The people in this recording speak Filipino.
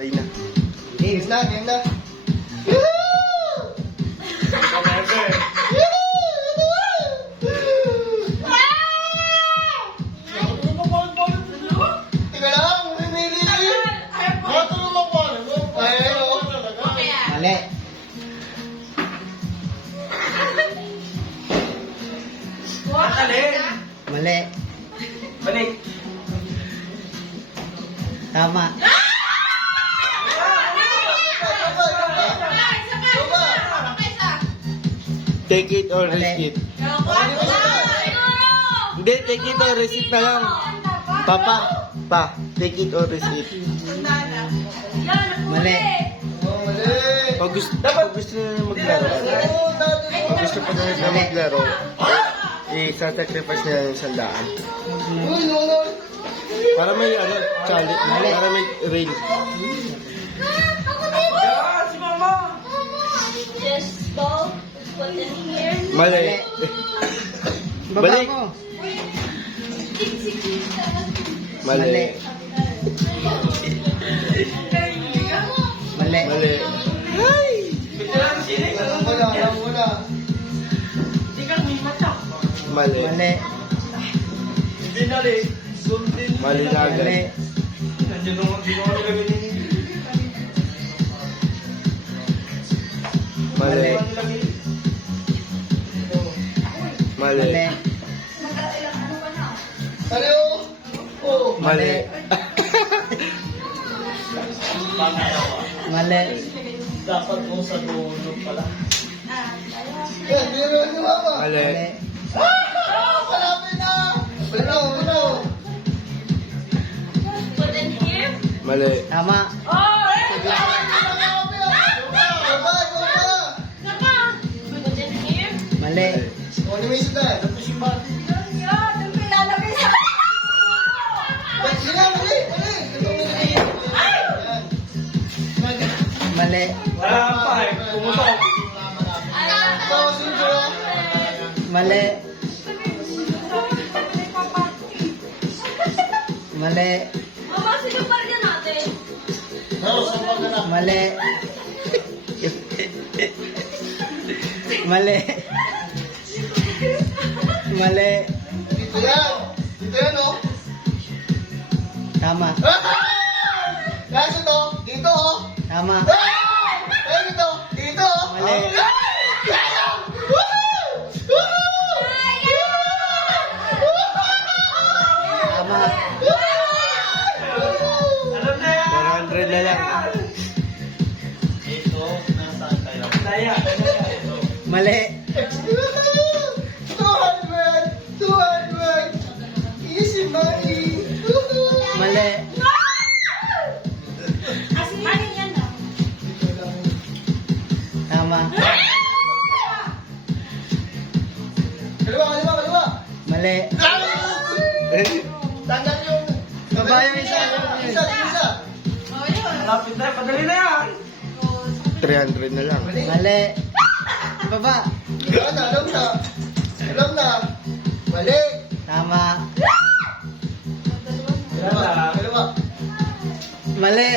Ayun na. Game na, game na. Teka lang, mamili. Mali. Mali. Balik. Tama. Take it or risk Mali. it. Hindi, take it or risk it na lang. Papa, take it or risk it. Mali. Pag gusto nyo maglaro, pag gusto pa nyo maglaro, i-sacrifice nila yung sandaan. Para may challenge, para may rain. Just go, put in here. Mali. Baba Balik. mo. Mali. Mali. Mali. Mali. Mali. Mali na agad. Mali. Mali. Mali. Mali. Mali. Mali. Dapat mo sa dulo pala. Mali. Put in here. Mali. Tama. Put in here. Mali. Mali. Wala pa eh. Pumutok. Mali. Mali. Mama, sino pa rin natin? Mali. Mali. Mali. Tama. Tama. Mali. Tama. Alam na yan. 100 na lang. Ito, nasaan tayo? Daya. Mali. Easy money. Mali. Tama. Mali. Baba yung isa. Malapit na. Padali na yan. 300 na lang. Mali. Baba. Tama. Wala. Mali.